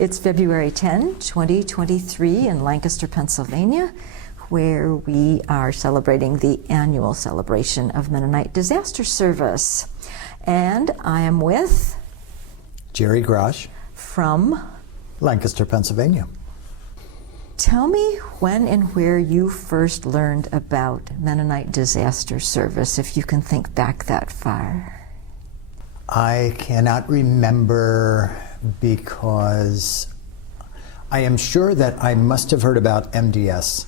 It's February 10, 2023 in Lancaster, Pennsylvania, where we are celebrating the annual celebration of Mennonite Disaster Service. And I am with Jerry Grosh from Lancaster, Pennsylvania. Tell me when and where you first learned about Mennonite Disaster Service, if you can think back that far. I cannot remember because I am sure that I must have heard about MDS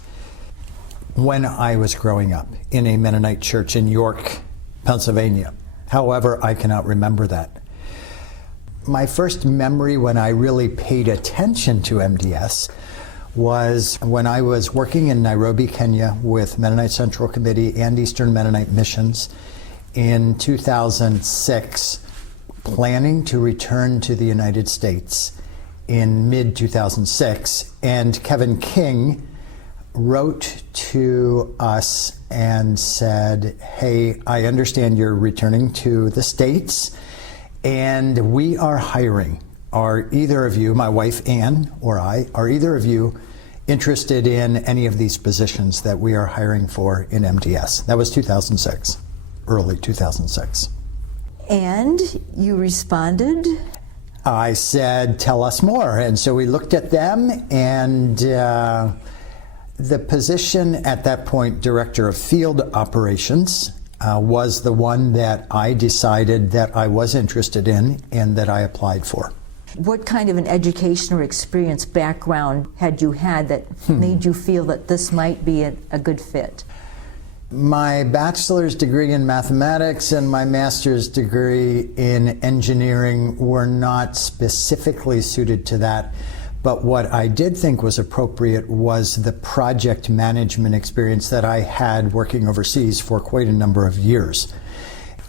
when I was growing up in a Mennonite church in York, Pennsylvania. However, I cannot remember that. My first memory when I really paid attention to MDS was when I was working in Nairobi, Kenya with Mennonite Central Committee and Eastern Mennonite Missions in 2006, planning to return to the United States in mid-2006. And Kevin King wrote to us and said, hey, I understand you're returning to the States and we are hiring. Are either of you, my wife Ann or I, are either of you interested in any of these positions that we are hiring for in MDS? That was 2006, early 2006. And you responded? I said, tell us more. And so we looked at them, and the position at that point, Director of Field Operations, was the one that I decided that I was interested in and that I applied for. What kind of an education or experience background had you had that made you feel that this might be a good fit? My bachelor's degree in mathematics and my master's degree in engineering were not specifically suited to that, but what I did think was appropriate was the project management experience that I had working overseas for quite a number of years,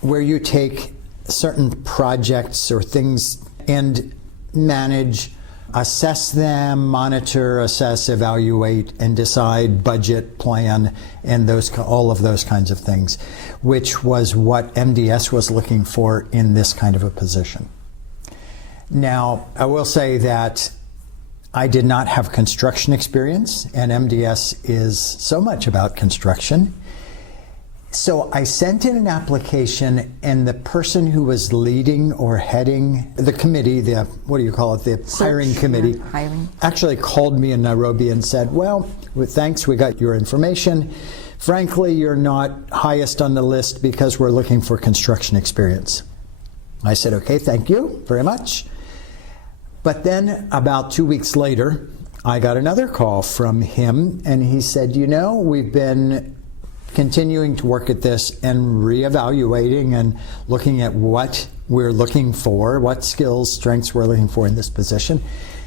where you take certain projects or things and manage, assess them, monitor, assess, evaluate, and decide, budget, plan, and all of those kinds of things, which was what MDS was looking for in this kind of a position. Now, I will say that I did not have construction experience, and MDS is so much about construction. So I sent in an application, and the person who was leading or heading the committee, the hiring committee, actually called me in Nairobi and said, well, thanks, we got your information. Frankly, you're not highest on the list because we're looking for construction experience. I said, okay, thank you very much. But then about 2 weeks later, I got another call from him, and he said, you know, we've been continuing to work at this and reevaluating and looking at what we're looking for, what skills, strengths we're looking for in this position.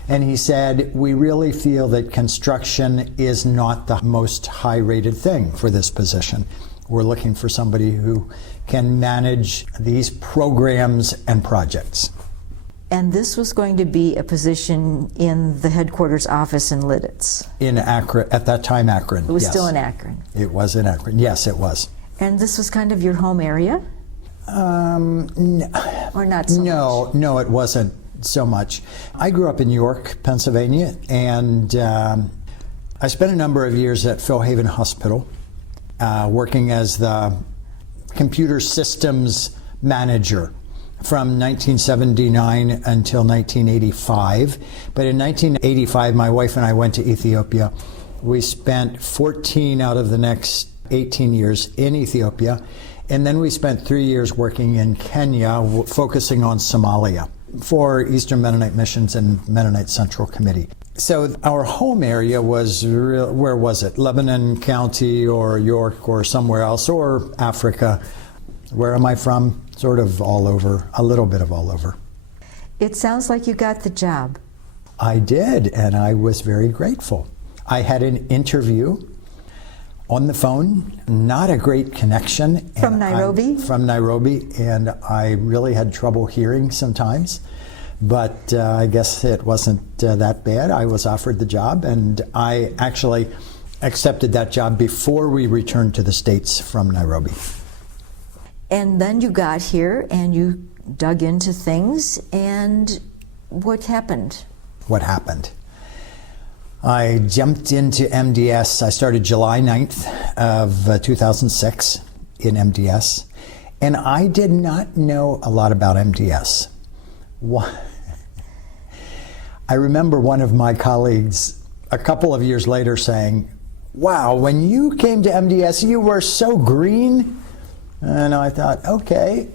And he said, we really feel that construction is not the most high-rated thing for this position. We're looking for somebody who can manage these programs and projects. And this was going to be a position in the headquarters office in Lidditz? In Akron, at that time Akron. It was yes. Still in Akron? It was in Akron, yes it was. And this was kind of your home area? Or not so much? No, it wasn't so much. I grew up in York, Pennsylvania, and I spent a number of years at Philhaven Hospital, working as the computer systems manager from 1979 until 1985. But in 1985, my wife and I went to Ethiopia. We spent 14 out of the next 18 years in Ethiopia, and then we spent 3 years working in Kenya, focusing on Somalia for Eastern Mennonite Missions and Mennonite Central Committee. So our home area was, where was it? Lebanon County or York or somewhere else, or Africa. Where am I from? Sort of all over, a little bit of all over. It sounds like you got the job. I did, and I was very grateful. I had an interview on the phone, not a great connection. From Nairobi? From Nairobi, and I really had trouble hearing sometimes. But I guess it wasn't that bad. I was offered the job, and I actually accepted that job before we returned to the States from Nairobi. And then you got here and you dug into things, and what happened? what happened. I jumped into MDS. I started July 9th of 2006 in MDS, and I did not know a lot about MDS. I remember one of my colleagues a couple of years later saying, "Wow, when you came to MDS, you were so green." And I thought, okay,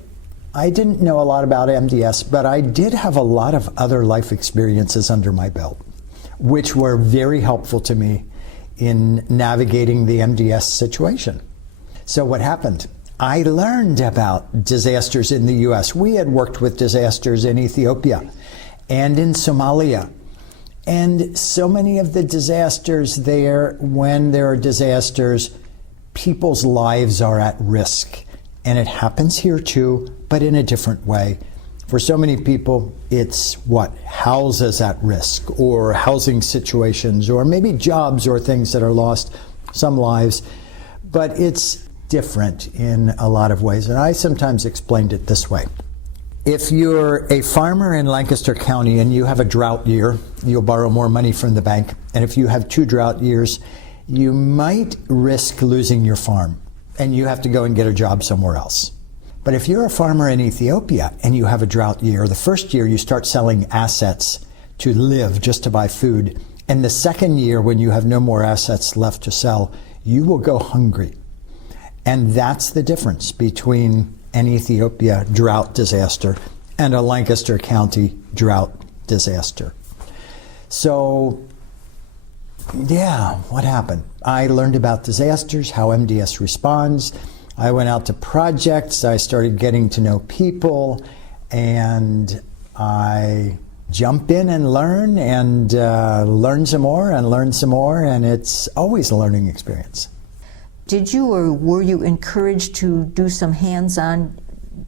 I didn't know a lot about MDS, but I did have a lot of other life experiences under my belt, which were very helpful to me in navigating the MDS situation. So what happened? I learned about disasters in the U.S. We had worked with disasters in Ethiopia and in Somalia. And so many of the disasters there, when there are disasters, people's lives are at risk. And it happens here too, but in a different way. For so many people, it's houses at risk, or housing situations, or maybe jobs or things that are lost, some lives. But it's different in a lot of ways. And I sometimes explained it this way. If you're a farmer in Lancaster County and you have a drought year, you'll borrow more money from the bank. And if you have 2 drought years, you might risk losing your farm, and you have to go and get a job somewhere else. But if you're a farmer in Ethiopia and you have a drought year, the first year you start selling assets to live, just to buy food. And the second year, when you have no more assets left to sell, you will go hungry. And that's the difference between an Ethiopia drought disaster and a Lancaster County drought disaster. So, yeah, what happened? I learned about disasters, how MDS responds. I went out to projects. I started getting to know people, and I jump in and learn some more, and it's always a learning experience. Did you, or were you encouraged to do some hands-on,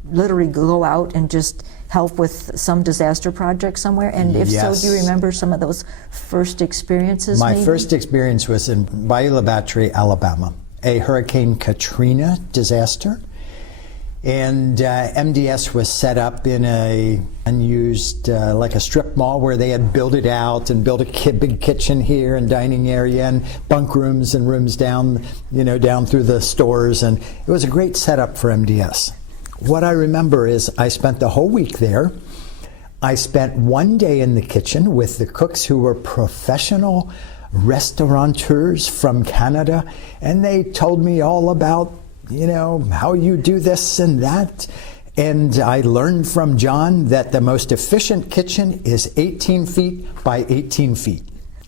literally go out and just help with some disaster project somewhere? And if Yes. so, do you remember some of those first experiences? My maybe? first experience was in Bayou La Battery, Alabama, a Hurricane Katrina disaster. And MDS was set up in a unused, like a strip mall, where they had built it out and built a big kitchen here and dining area and bunk rooms and rooms down, down through the stores. And it was a great setup for MDS. What I remember is I spent the whole week there. I spent one day in the kitchen with the cooks, who were professional restaurateurs from Canada, and they told me all about how you do this and that. And I learned from John that the most efficient kitchen is 18 feet by 18 feet,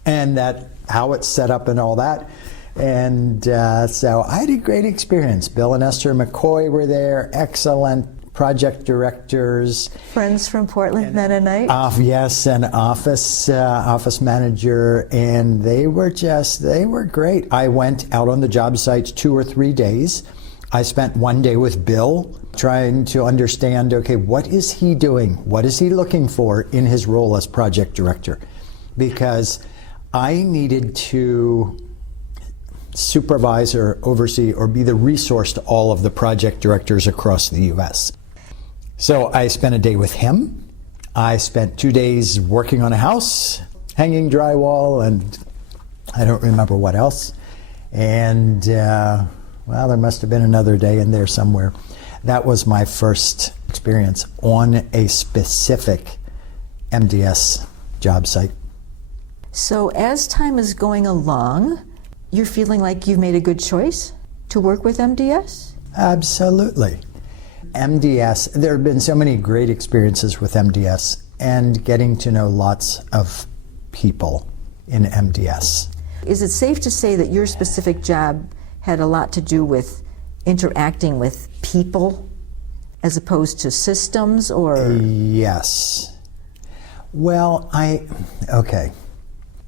and that how it's set up and all that. And so I had a great experience. Bill and Esther McCoy were there, excellent project directors. Friends from Portland Mennonite? Yes, an office manager, and they were great. I went out on the job sites 2 or 3 days. I spent one day with Bill trying to understand, okay, what is he doing? What is he looking for in his role as project director? Because I needed to supervise or oversee or be the resource to all of the project directors across the U.S. So I spent a day with him. I spent 2 days working on a house, hanging drywall, and I don't remember what else. And well, there must have been another day in there somewhere. That was my first experience on a specific MDS job site. So as time is going along, you're feeling like you've made a good choice to work with MDS? Absolutely. MDS, there have been so many great experiences with MDS, and getting to know lots of people in MDS. Is it safe to say that your specific job had a lot to do with interacting with people as opposed to systems, or? Yes. Well, okay.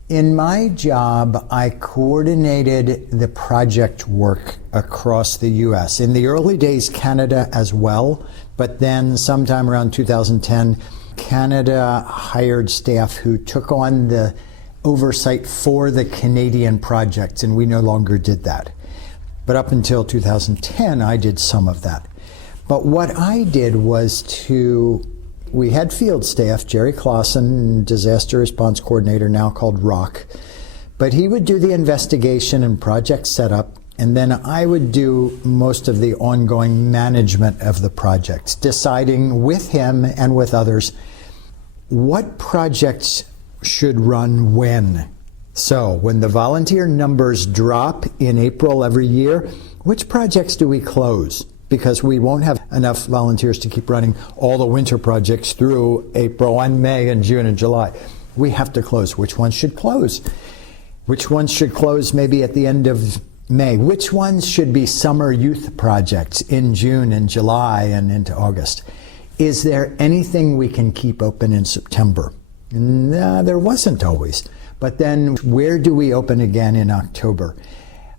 In my job, I coordinated the project work across the U.S. In the early days, Canada as well, but then sometime around 2010, Canada hired staff who took on the oversight for the Canadian projects, and we no longer did that. But up until 2010, I did some of that. But what I did was to we had field staff, Jerry Clausen, disaster response coordinator, now called ROC, but he would do the investigation and project setup, and then I would do most of the ongoing management of the projects, deciding with him and with others what projects should run when. So when the volunteer numbers drop in April every year, which projects do we close? Because we won't have enough volunteers to keep running all the winter projects through April and May and June and July. We have to close. Which ones should close? Which ones should close maybe at the end of May? Which ones should be summer youth projects in June and July and into August? Is there anything we can keep open in September? No, there wasn't always. But then where do we open again in October?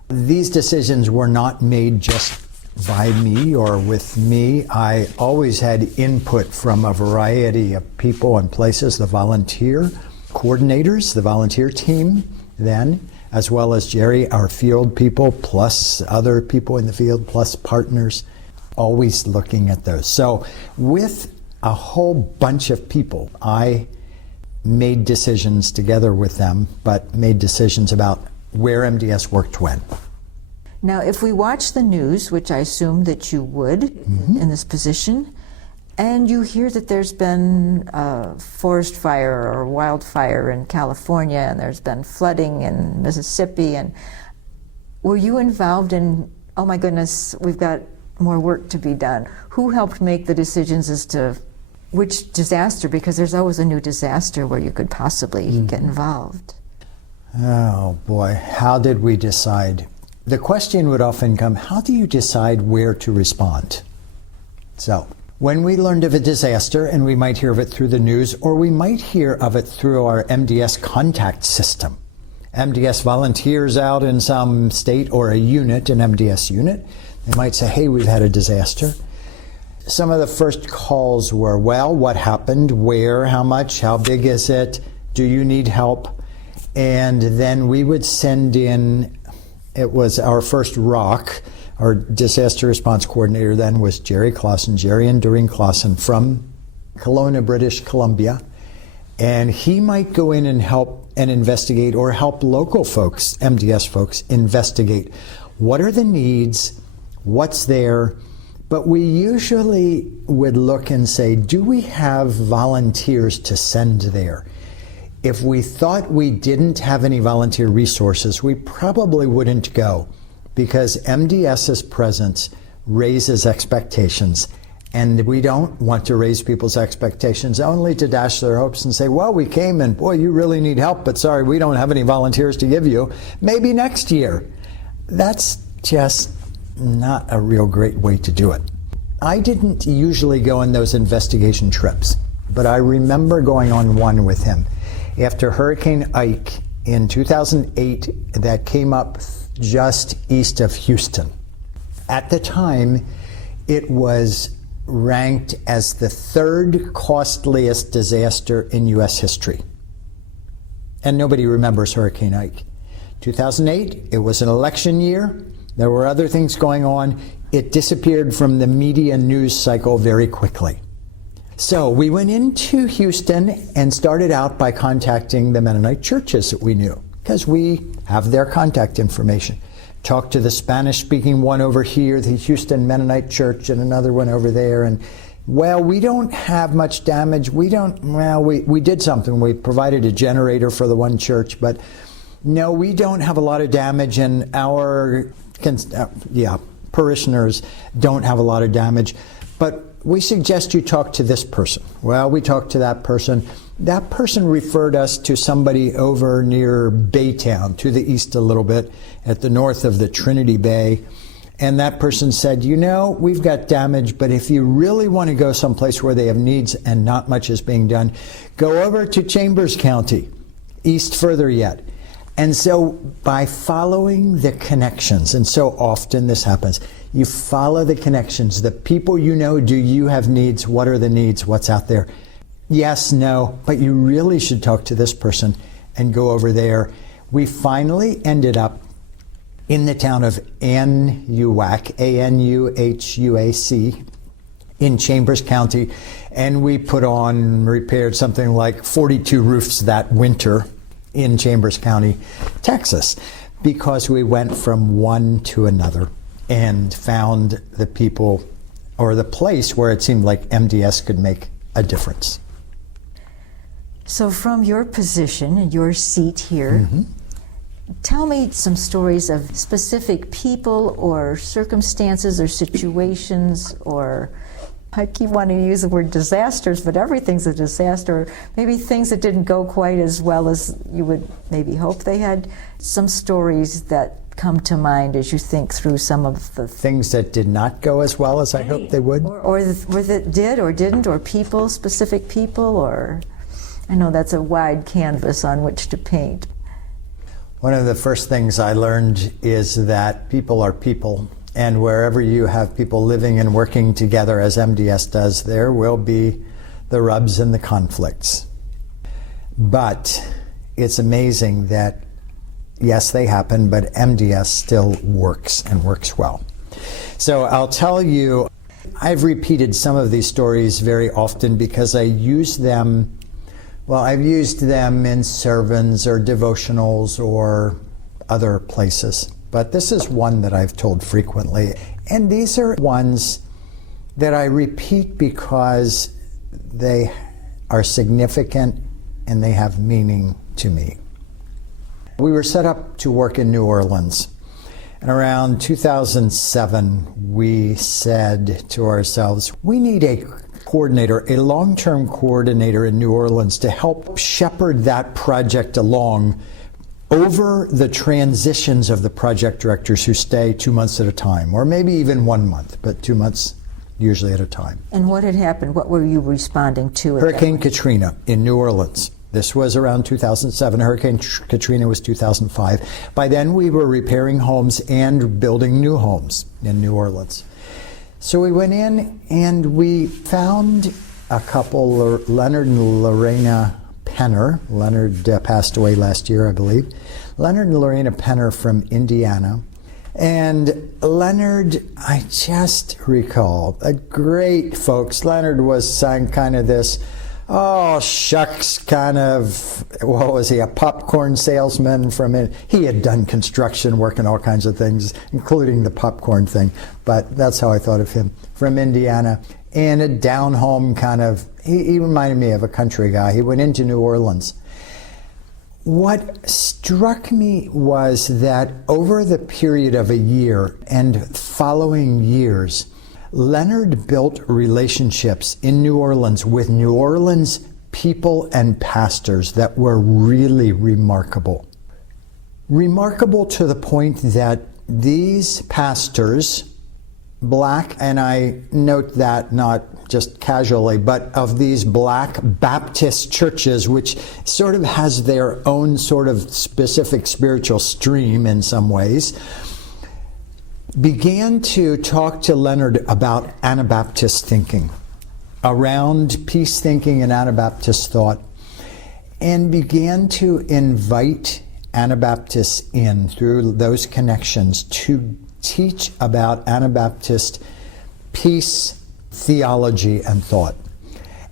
These decisions were not made just by me or with me. I always had input from a variety of people and places, the volunteer coordinators, the volunteer team then, as well as Jerry, our field people, plus other people in the field, plus partners, always looking at those. So with a whole bunch of people, I made decisions together with them, but made decisions about where MDS worked when. Now, if we watch the news, which I assume that you would in this position, and you hear that there's been a forest fire or wildfire in California, and there's been flooding in Mississippi, and were you involved in, oh my goodness, we've got more work to be done? Who helped make the decisions as to which disaster, because there's always a new disaster where you could possibly get involved? Oh boy, how did we decide? The question would often come, how do you decide where to respond? So, when we learned of a disaster, and we might hear of it through the news, or we might hear of it through our MDS contact system. MDS volunteers out in some state or a unit, an MDS unit, they might say, hey, we've had a disaster. Some of the first calls were, well, what happened? Where? How much? How big is it? Do you need help? And then we would send in, it was our first ROC, our disaster response coordinator then was Jerry Clausen, Jerry and Doreen Clausen from Kelowna, British Columbia. And he might go in and help and investigate, or help local folks, MDS folks, investigate what are the needs, what's there. But we usually would look and say, do we have volunteers to send there? If we thought we didn't have any volunteer resources, we probably wouldn't go, because MDS's presence raises expectations, and we don't want to raise people's expectations only to dash their hopes and say, well, we came and boy, you really need help, but sorry, we don't have any volunteers to give you. Maybe next year. That's just not a real great way to do it. I didn't usually go on those investigation trips, but I remember going on one with him. After Hurricane Ike in 2008, that came up just east of Houston. At the time, it was ranked as the third costliest disaster in U.S. history. And nobody remembers Hurricane Ike. 2008, it was an election year. There were other things going on. It disappeared from the media news cycle very quickly. So we went into Houston and started out by contacting the Mennonite churches that we knew, because we have their contact information. Talked to the Spanish-speaking one over here, the Houston Mennonite Church, and another one over there. And, well, we don't have much damage. We did something. We provided a generator for the one church, but no, we don't have a lot of damage, and our parishioners don't have a lot of damage. But we suggest you talk to this person. Well, we talked to that person. That person referred us to somebody over near Baytown, to the east a little bit, at the north of the Trinity Bay. And that person said, you know, we've got damage, but if you really want to go someplace where they have needs and not much is being done, go over to Chambers County, east further yet. And so by following the connections, and so often this happens, you follow the connections, the people you know, do you have needs? What are the needs? What's out there? Yes, no, but you really should talk to this person and go over there. We finally ended up in the town of Anuhuac, A-N-U-H-U-A-C, in Chambers County, and we repaired something like 42 roofs that winter in Chambers County, Texas, because we went from one to another and found the people or the place where it seemed like MDS could make a difference. So from your position and your seat here, tell me some stories of specific people or circumstances or situations, or I keep wanting to use the word disasters, but everything's a disaster. Maybe things that didn't go quite as well as you would maybe hope they had. Some stories that come to mind as you think through some of the things that did not go as well as I hoped they would. Or that did or didn't, or people, specific people, or I know that's a wide canvas on which to paint. One of the first things I learned is that people are people. And wherever you have people living and working together as MDS does, there will be the rubs and the conflicts. But it's amazing that, yes, they happen, but MDS still works and works well. So I'll tell you, I've repeated some of these stories very often because I use them, I've used them in sermons or devotionals or other places. But this is one that I've told frequently. And these are ones that I repeat because they are significant and they have meaning to me. We were set up to work in New Orleans. And around 2007, we said to ourselves, we need a coordinator, a long-term coordinator in New Orleans to help shepherd that project along over the transitions of the project directors who stay 2 months at a time, or maybe even 1 month, but 2 months usually at a time. And what had happened? What were you responding to? Hurricane Katrina in New Orleans. This was around 2007. Hurricane Katrina was 2005. By then we were repairing homes and building new homes in New Orleans. So we went in and we found a couple, Leonard and Lorena Penner. Leonard passed away last year, I believe. Leonard and Lorena Penner from Indiana. And Leonard, I just recall, great folks. Leonard was kind of this, oh shucks, kind of, what was he, a popcorn salesman he had done construction work and all kinds of things, including the popcorn thing, but that's how I thought of him, from Indiana. And a down-home kind of, he reminded me of a country guy. He went into New Orleans. What struck me was that over the period of a year and following years, Leonard built relationships in New Orleans with New Orleans people and pastors that were really remarkable. Remarkable to the point that these pastors, black, and I note that not just casually, but of these black Baptist churches, which sort of has their own sort of specific spiritual stream in some ways, began to talk to Leonard about Anabaptist thinking, around peace thinking and Anabaptist thought, and began to invite Anabaptists in through those connections to teach about Anabaptist peace, theology, and thought.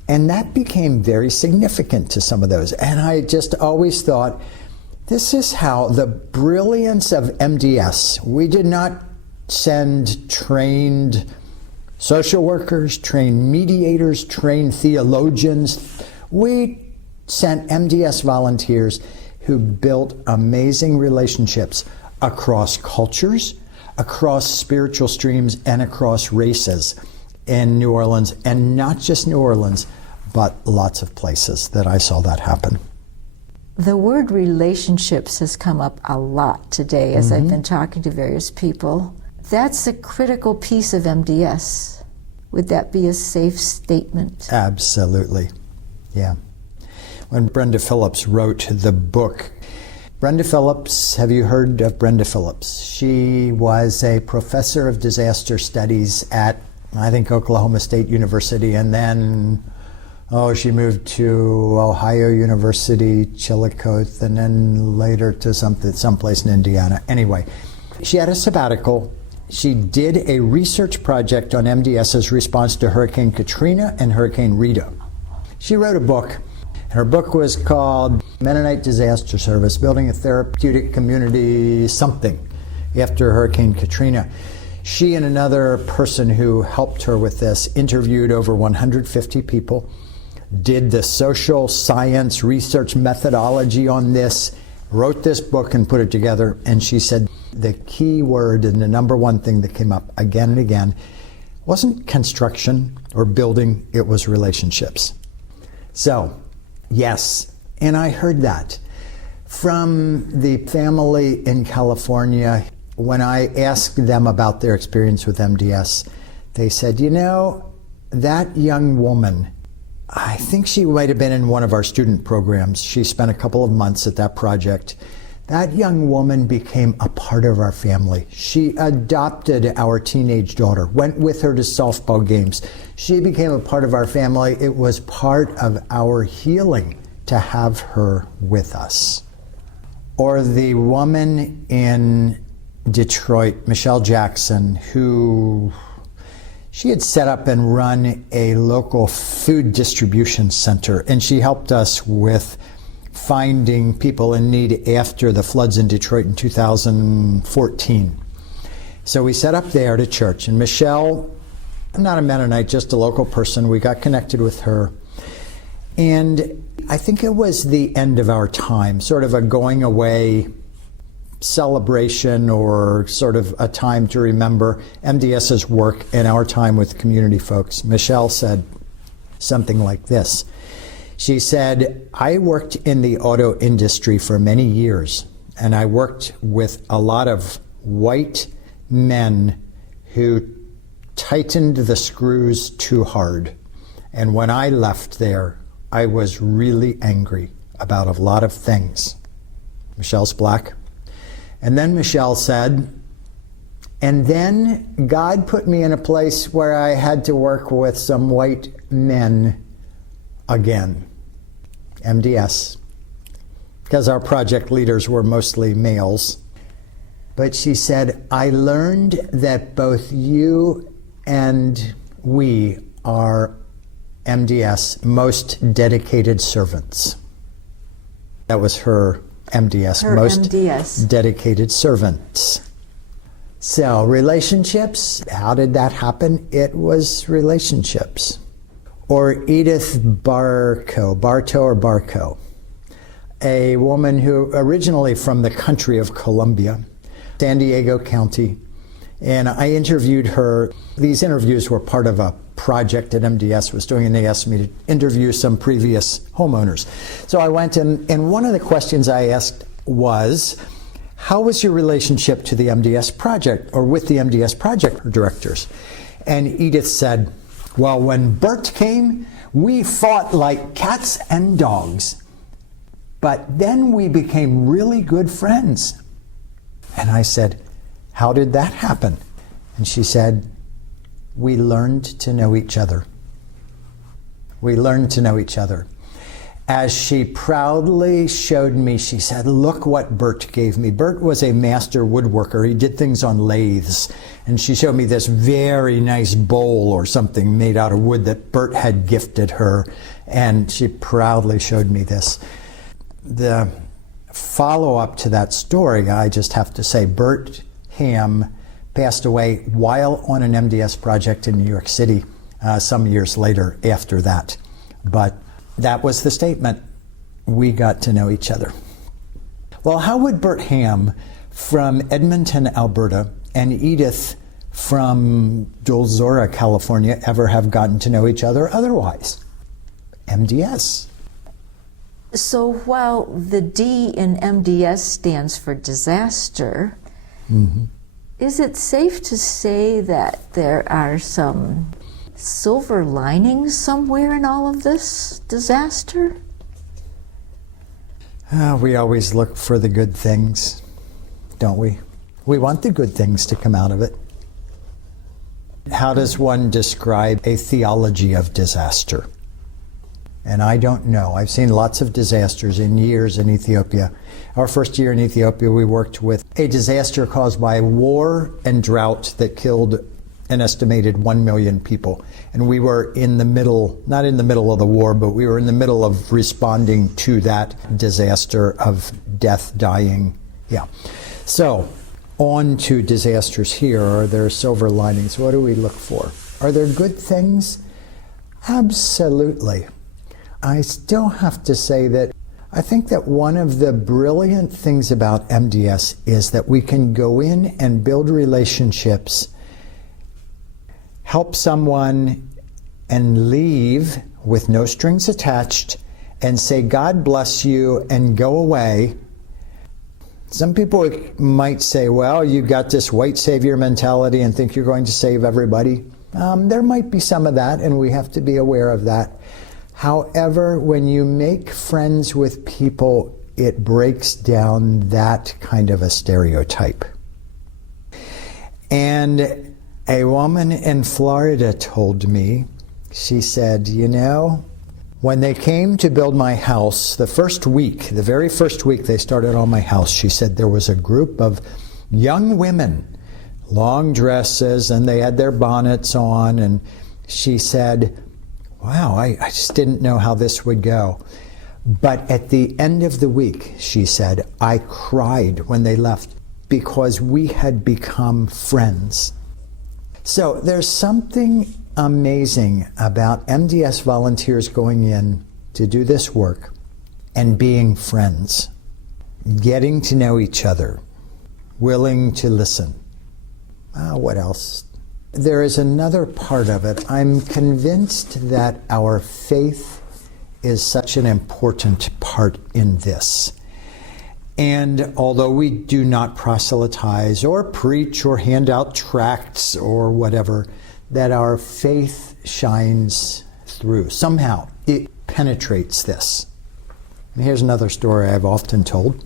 And that became very significant to some of those. And I just always thought, this is how the brilliance of MDS, we did not send trained social workers, trained mediators, trained theologians. We sent MDS volunteers who built amazing relationships across cultures, across spiritual streams, and across races in New Orleans, and not just New Orleans, but lots of places that I saw that happen. The word relationships has come up a lot today as I've been talking to various people. That's a critical piece of MDS. Would that be a safe statement? Absolutely, yeah. When Brenda Phillips wrote the book, Brenda Phillips, have you heard of Brenda Phillips? She was a professor of disaster studies at, I think, Oklahoma State University, and then, she moved to Ohio University, Chillicothe, and then later to someplace in Indiana. Anyway, she had a sabbatical. She did a research project on MDS's response to Hurricane Katrina and Hurricane Rita. She wrote a book. Her book was called Mennonite Disaster Service, Building a Therapeutic Community something after Hurricane Katrina. She and another person who helped her with this interviewed over 150 people, did the social science research methodology on this, wrote this book and put it together, and she said the key word and the number one thing that came up again and again wasn't construction or building, it was relationships. So, yes, and I heard that from the family in California. When I asked them about their experience with MDS, they said, you know, that young woman, I think she might have been in one of our student programs. She spent a couple of months at that project. That young woman became a part of our family. She adopted our teenage daughter, went with her to softball games. She became a part of our family. It was part of our healing to have her with us. Or the woman in Detroit, Michelle Jackson, who she had set up and run a local food distribution center, and she helped us with finding people in need after the floods in Detroit in 2014. So we set up there to church, and Michelle, not a Mennonite, just a local person, we got connected with her. And I think it was the end of our time, sort of a going away celebration or sort of a time to remember MDS's work and our time with community folks. Michelle said something like this. She said, I worked in the auto industry for many years, and I worked with a lot of white men who tightened the screws too hard. And when I left there, I was really angry about a lot of things. Michelle's black. And then Michelle said, and then God put me in a place where I had to work with some white men again. MDS. Because our project leaders were mostly males. But she said, I learned that both you and we are MDS most dedicated servants. That was her MDS, her most MDS. dedicated servants. So relationships, how did that happen? It was relationships. Or Edith Bartow, a woman who originally from the country of Colombia, San Diego County, and I interviewed her. These interviews were part of a project that MDS was doing, and they asked me to interview some previous homeowners. So I went, and one of the questions I asked was, how was your relationship to the MDS project, or with the MDS project directors? And Edith said, well, when Bert came, we fought like cats and dogs. But then we became really good friends. And I said, how did that happen? And she said, we learned to know each other. We learned to know each other. As she proudly showed me, she said, look what Bert gave me. Bert was a master woodworker. He did things on lathes. And she showed me this very nice bowl or something made out of wood that Bert had gifted her. And she proudly showed me this. The follow-up to that story, I just have to say, Bert Ham passed away while on an MDS project in New York City some years later after that. But that was the statement. We got to know each other. Well, how would Bert Ham from Edmonton, Alberta, and Edith from Dulzora, California, ever have gotten to know each other otherwise? MDS. So while the D in MDS stands for disaster, is it safe to say that there are some silver linings somewhere in all of this disaster? We always look for the good things, don't we? We want the good things to come out of it. How does one describe a theology of disaster? And I don't know. I've seen lots of disasters in years in Ethiopia. Our first year in Ethiopia, we worked with a disaster caused by war and drought that killed an estimated 1 million people. And we were in the middle, not in the middle of the war, but we were in the middle of responding to that disaster of death, dying. Yeah. So, on to disasters here. Are there silver linings? What do we look for? Are there good things? Absolutely. I still have to say that I think that one of the brilliant things about MDS is that we can go in and build relationships, help someone, and leave with no strings attached and say, God bless you, and go away. Some people might say, well, you've got this white savior mentality and think you're going to save everybody. There might be some of that, and we have to be aware of that. However, when you make friends with people, it breaks down that kind of a stereotype. And a woman in Florida told me, she said, you know, when they came to build my house, the very first week they started on my house, she said there was a group of young women, long dresses, and they had their bonnets on, and she said, wow, I just didn't know how this would go. But at the end of the week, she said, I cried when they left because we had become friends. So there's something amazing about MDS volunteers going in to do this work and being friends, getting to know each other, willing to listen. What else? There is another part of it. I'm convinced that our faith is such an important part in this. And although we do not proselytize or preach or hand out tracts or whatever, that our faith shines through. Somehow it penetrates this. And here's another story I've often told.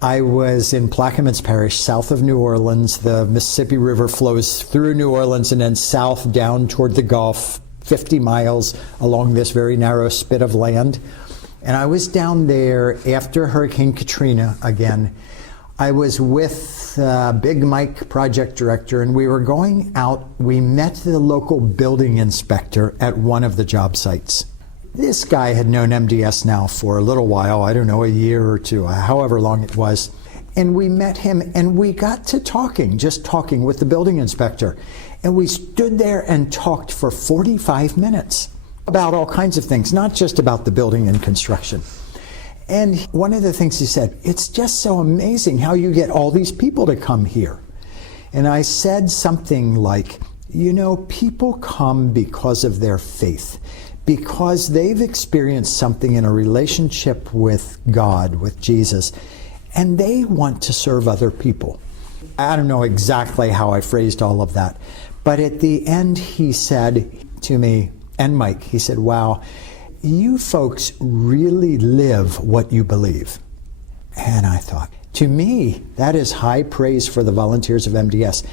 I was in Plaquemines Parish, south of New Orleans. The Mississippi River flows through New Orleans and then south down toward the Gulf, 50 miles along this very narrow spit of land. And I was down there after Hurricane Katrina again. I was with Big Mike, project director, and we were going out. We met the local building inspector at one of the job sites. This guy had known MDS now for a little while, I don't know, a year or two, however long it was. And we met him and we got to just talking with the building inspector. And we stood there and talked for 45 minutes about all kinds of things, not just about the building and construction. And one of the things he said, it's just so amazing how you get all these people to come here. And I said something like, you know, people come because of their faith, because they've experienced something in a relationship with God, with Jesus, and they want to serve other people. I don't know exactly how I phrased all of that, but at the end he said to me, and Mike, he said, wow, you folks really live what you believe. And I thought, to me, that is high praise for the volunteers of MDS.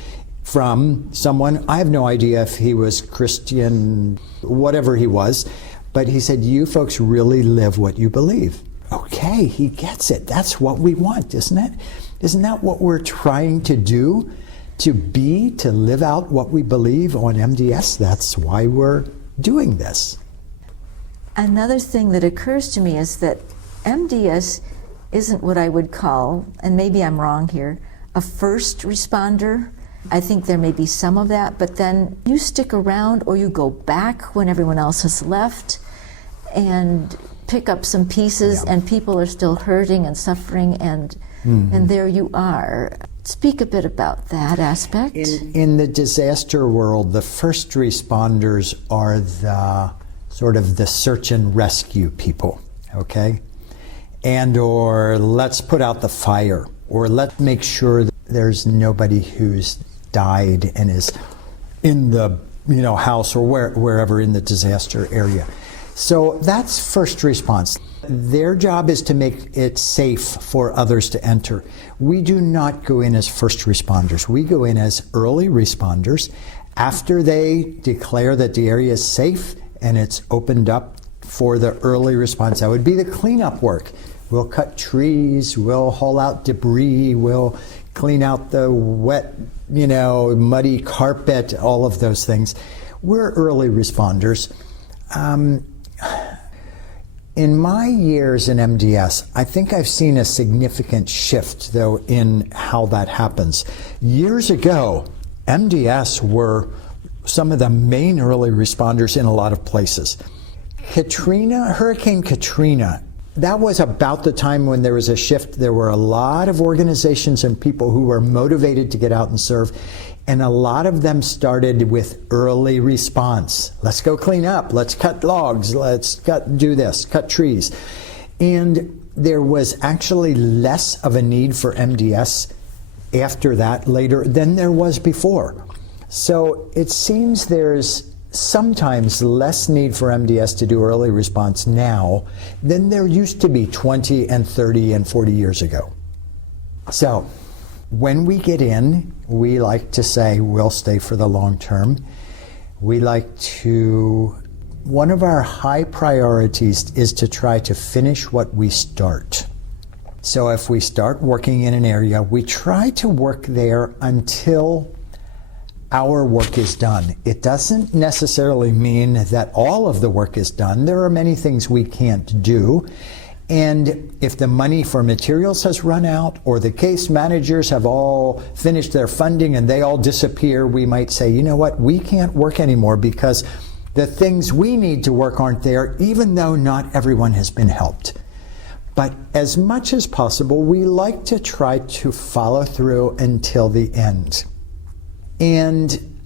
From someone, I have no idea if he was Christian, whatever he was, but he said, you folks really live what you believe. Okay, he gets it. That's what we want, isn't it? Isn't that what we're trying to do? To live out what we believe on MDS? That's why we're doing this. Another thing that occurs to me is that MDS isn't what I would call, and maybe I'm wrong here, a first responder. I think there may be some of that, but then you stick around or you go back when everyone else has left and pick up some pieces, and people are still hurting and suffering, and there you are. Speak a bit about that aspect. In the disaster world, the first responders are the sort of the search and rescue people, okay? And or let's put out the fire, or let's make sure that there's nobody who's died and is in the house or wherever in the disaster area. So that's first response. Their job is to make it safe for others to enter. We do not go in as first responders. We go in as early responders after they declare that the area is safe and it's opened up for the early response. That would be the cleanup work. We'll cut trees, we'll haul out debris, we'll clean out the wet, muddy carpet, all of those things. We're early responders. In my years in MDS, I think I've seen a significant shift, though, in how that happens. Years ago, MDS were some of the main early responders in a lot of places. Hurricane Katrina, that was about the time when there was a shift. There were a lot of organizations and people who were motivated to get out and serve, and a lot of them started with early response. Let's go clean up, let's cut logs, let's do this, cut trees. And there was actually less of a need for MDS after that, later, than there was before. So it seems there's sometimes less need for MDS to do early response now than there used to be 20 and 30 and 40 years ago. So when we get in, we like to say we'll stay for the long term. One of our high priorities is to try to finish what we start. So if we start working in an area, we try to work there until our work is done. It doesn't necessarily mean that all of the work is done. There are many things we can't do. And if the money for materials has run out, or the case managers have all finished their funding and they all disappear, we might say, you know what, we can't work anymore because the things we need to work aren't there, even though not everyone has been helped. But as much as possible, we like to try to follow through until the end. And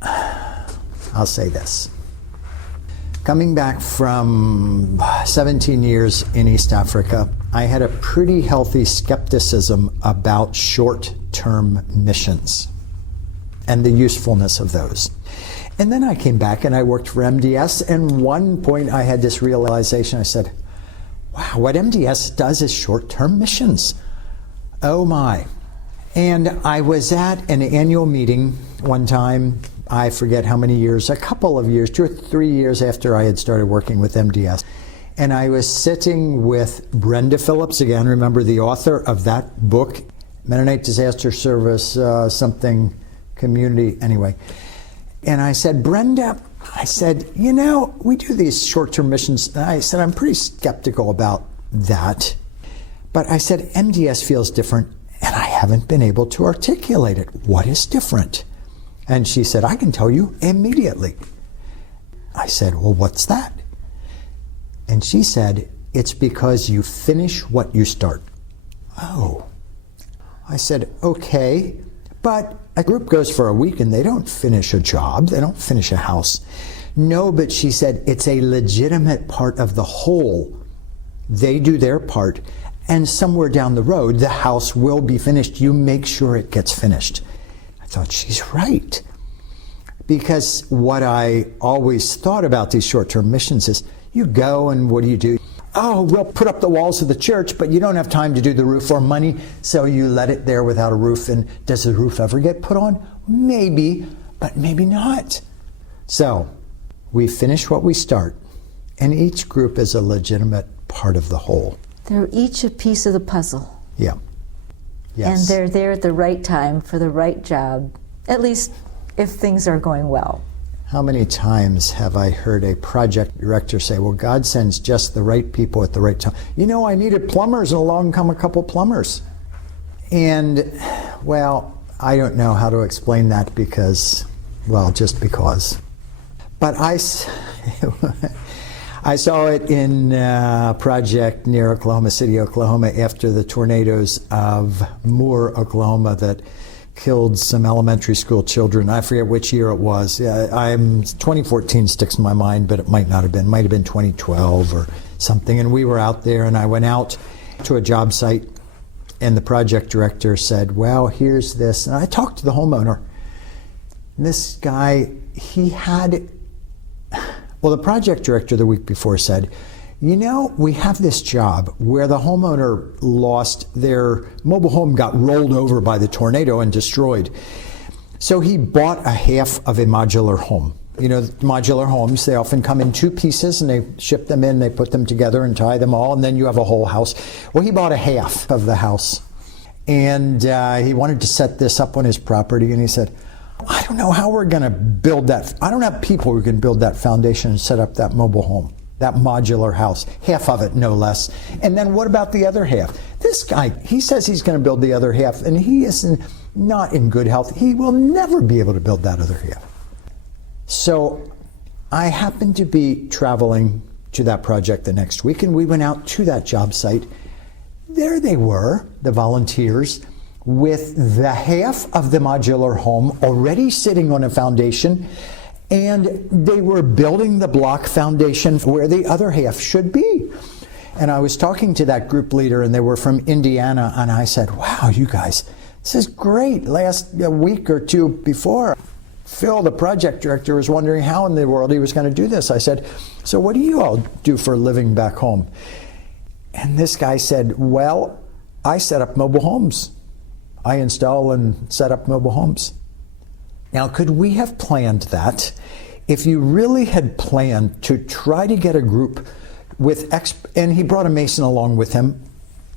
I'll say this. Coming back from 17 years in East Africa, I had a pretty healthy skepticism about short-term missions and the usefulness of those. And then I came back and I worked for MDS, and one point I had this realization. I said, wow, what MDS does is short-term missions. Oh my. And I was at an annual meeting one time, I forget how many years, a couple of years, 2 or 3 years after I had started working with MDS. And I was sitting with Brenda Phillips, again, remember the author of that book, Mennonite Disaster Service, something community, anyway. And I said, Brenda, I said, we do these short-term missions. And I said, I'm pretty skeptical about that. But I said, MDS feels different, and I haven't been able to articulate it. What is different? And she said, I can tell you immediately. I said, well, what's that? And she said, it's because you finish what you start. Oh. I said, okay, but a group goes for a week and they don't finish a job, they don't finish a house. No, but she said, it's a legitimate part of the whole. They do their part, and somewhere down the road, the house will be finished. You make sure it gets finished. I thought, she's right. Because what I always thought about these short-term missions is, you go and what do? Oh, we'll put up the walls of the church, but you don't have time to do the roof or money, so you let it there without a roof. And does the roof ever get put on? Maybe, but maybe not. So we finish what we start, and each group is a legitimate part of the whole. They're each a piece of the puzzle. Yeah. Yes. And they're there at the right time for the right job, at least if things are going well. How many times have I heard a project director say, well, God sends just the right people at the right time. I needed plumbers, and along come a couple plumbers. And, well, I don't know how to explain that because, well, just because. But I saw it in a project near Oklahoma City, Oklahoma, after the tornadoes of Moore, Oklahoma, that killed some elementary school children. I forget which year it was. 2014 sticks in my mind, but it might not have been. It might have been 2012 or something. And we were out there, and I went out to a job site, and the project director said, well, here's this. And I talked to the homeowner. And this guy, the project director the week before said, we have this job where the homeowner lost their mobile home, got rolled over by the tornado and destroyed. So he bought a half of a modular home. modular homes, they often come in 2 pieces and they ship them in, they put them together and tie them all, and then you have a whole house. Well, he bought a half of the house, and he wanted to set this up on his property, and he said, I don't know how we're going to build that. I don't have people who can build that foundation and set up that mobile home, that modular house, half of it, no less. And then what about the other half? This guy, he says he's going to build the other half, and he is not in good health. He will never be able to build that other half. So I happened to be traveling to that project the next week, and we went out to that job site. There they were, the volunteers, with the half of the modular home already sitting on a foundation, and they were building the block foundation where the other half should be. And I was talking to that group leader, and they were from Indiana, and I said, wow, you guys, this is great. Last week or 2 before, Phil, the project director, was wondering how in the world he was going to do this. I said, so what do you all do for a living back home? And this guy said, well, I set up mobile homes. I install and set up mobile homes. Now, could we have planned that? If you really had planned to try to get a group with, and he brought a mason along with him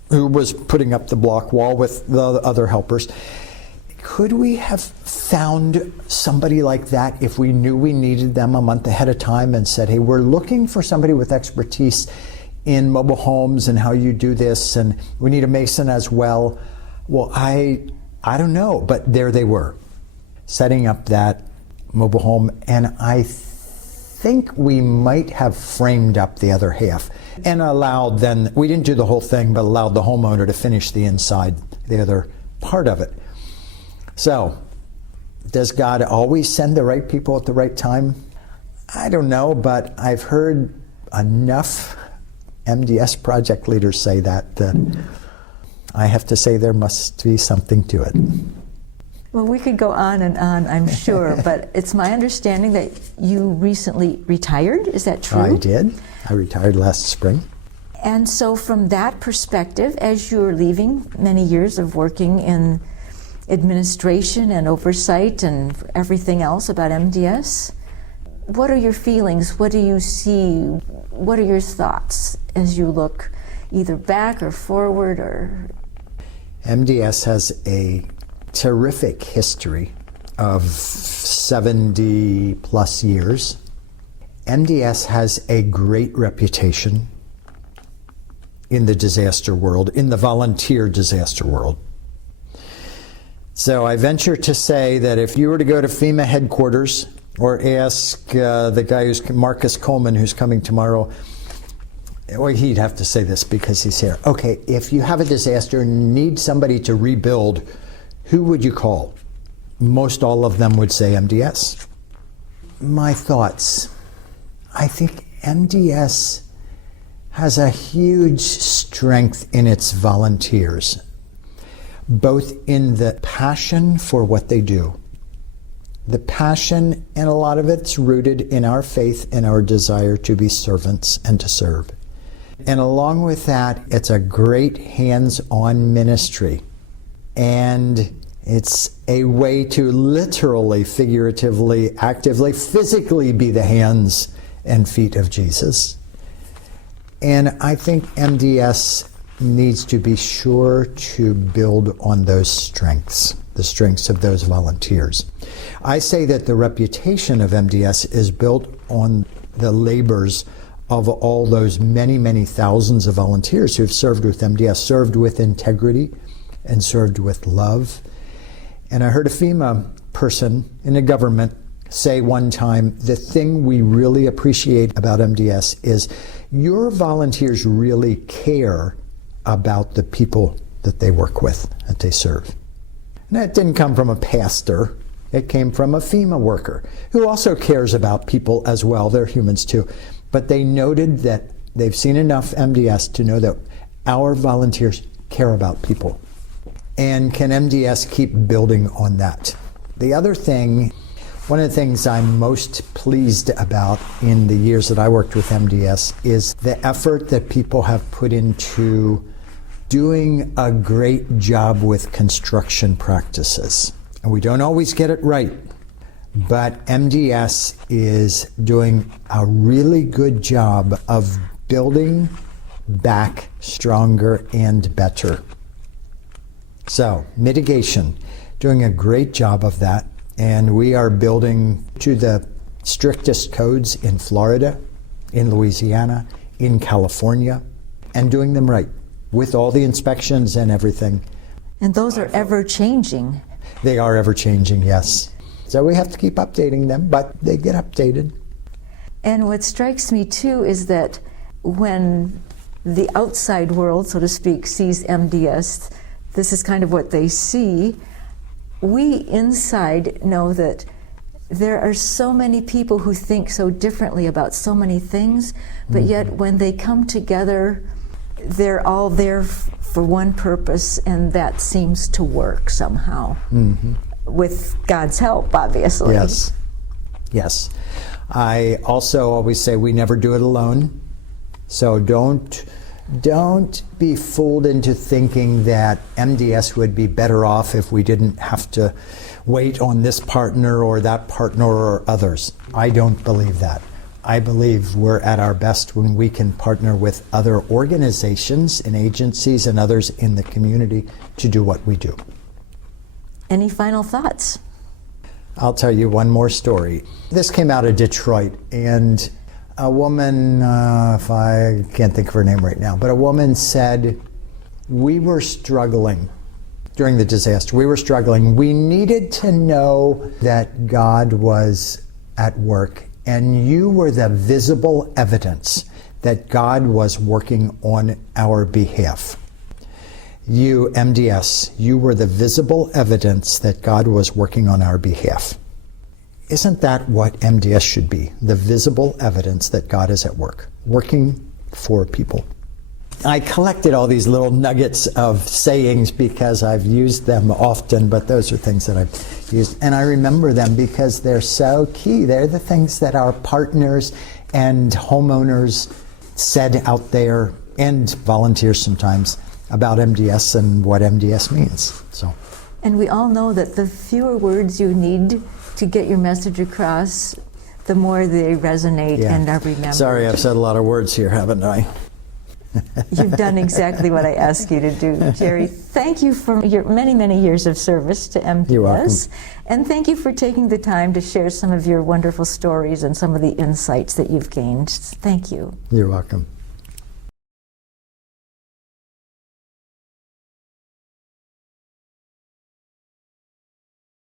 who was putting up the block wall with the other helpers, could we have found somebody like that if we knew we needed them a month ahead of time and said, hey, we're looking for somebody with expertise in mobile homes and how you do this, and we need a mason as well? Well, I don't know, but there they were, setting up that mobile home, and I think we might have framed up the other half and allowed then, we didn't do the whole thing, but allowed the homeowner to finish the inside, the other part of it. So, does God always send the right people at the right time? I don't know, but I've heard enough MDS project leaders say that I have to say there must be something to it. Well, we could go on and on, I'm sure, but it's my understanding that you recently retired. Is that true? I did. I retired last spring. And so from that perspective, as you're leaving many years of working in administration and oversight and everything else about MDS, what are your feelings? What do you see? What are your thoughts as you look either back or forward? Or MDS has a terrific history of 70 plus years. MDS has a great reputation in the disaster world, in the volunteer disaster world. So I venture to say that if you were to go to FEMA headquarters or ask the guy who's Marcus Coleman, who's coming tomorrow, well, he'd have to say this because he's here. Okay, if you have a disaster and need somebody to rebuild, who would you call? Most all of them would say MDS. My thoughts. I think MDS has a huge strength in its volunteers, both in the passion for what they do. The passion, and a lot of it's rooted in our faith and our desire to be servants and to serve. And along with that, it's a great hands-on ministry. And it's a way to literally, figuratively, actively, physically be the hands and feet of Jesus. And I think MDS needs to be sure to build on those strengths, the strengths of those volunteers. I say that the reputation of MDS is built on the labors of all those many, many thousands of volunteers who've served with MDS, served with integrity and served with love. And I heard a FEMA person in the government say one time, the thing we really appreciate about MDS is your volunteers really care about the people that they work with, that they serve. And that didn't come from a pastor. It came from a FEMA worker who also cares about people as well. They're humans too. But they noted that they've seen enough MDS to know that our volunteers care about people. And can MDS keep building on that? The other thing, one of the things I'm most pleased about in the years that I worked with MDS is the effort that people have put into doing a great job with construction practices. And we don't always get it right, But MDS is doing a really good job of building back stronger and better. So, mitigation, doing a great job of that. And we are building to the strictest codes in Florida, in Louisiana, in California, and doing them right with all the inspections and everything. And those are ever changing. They are ever changing, yes. So we have to keep updating them, but they get updated. And what strikes me too is that when the outside world, so to speak, sees MDS, this is kind of what they see. We inside know that there are so many people who think so differently about so many things, but yet when they come together, they're all there for one purpose, and that seems to work somehow. With God's help, obviously. Yes. Yes. I also always say we never do it alone. So don't be fooled into thinking that MDS would be better off if we didn't have to wait on this partner or that partner or others. I don't believe that. I believe we're at our best when we can partner with other organizations and agencies and others in the community to do what we do. Any final thoughts? I'll tell you one more story. This came out of Detroit, and a woman, if I can't think of her name right now, but a woman said, we were struggling during the disaster. We were struggling. We needed to know that God was at work, and you were the visible evidence that God was working on our behalf. You, MDS, you were the visible evidence that God was working on our behalf. Isn't that what MDS should be? The visible evidence that God is at work, working for people. I collected all these little nuggets of sayings because I've used them often, but those are things that I've used. And I remember them because they're so key. They're the things that our partners and homeowners said out there, and volunteers sometimes, about MDS and what MDS means. So. And we all know that the fewer words you need to get your message across, the more they resonate and are remembered. Sorry, I've said a lot of words here, haven't I? You've done exactly what I asked you to do, Jerry. Thank you for your many, many years of service to MDS. You're welcome. And thank you for taking the time to share some of your wonderful stories and some of the insights that you've gained. Thank you. You're welcome.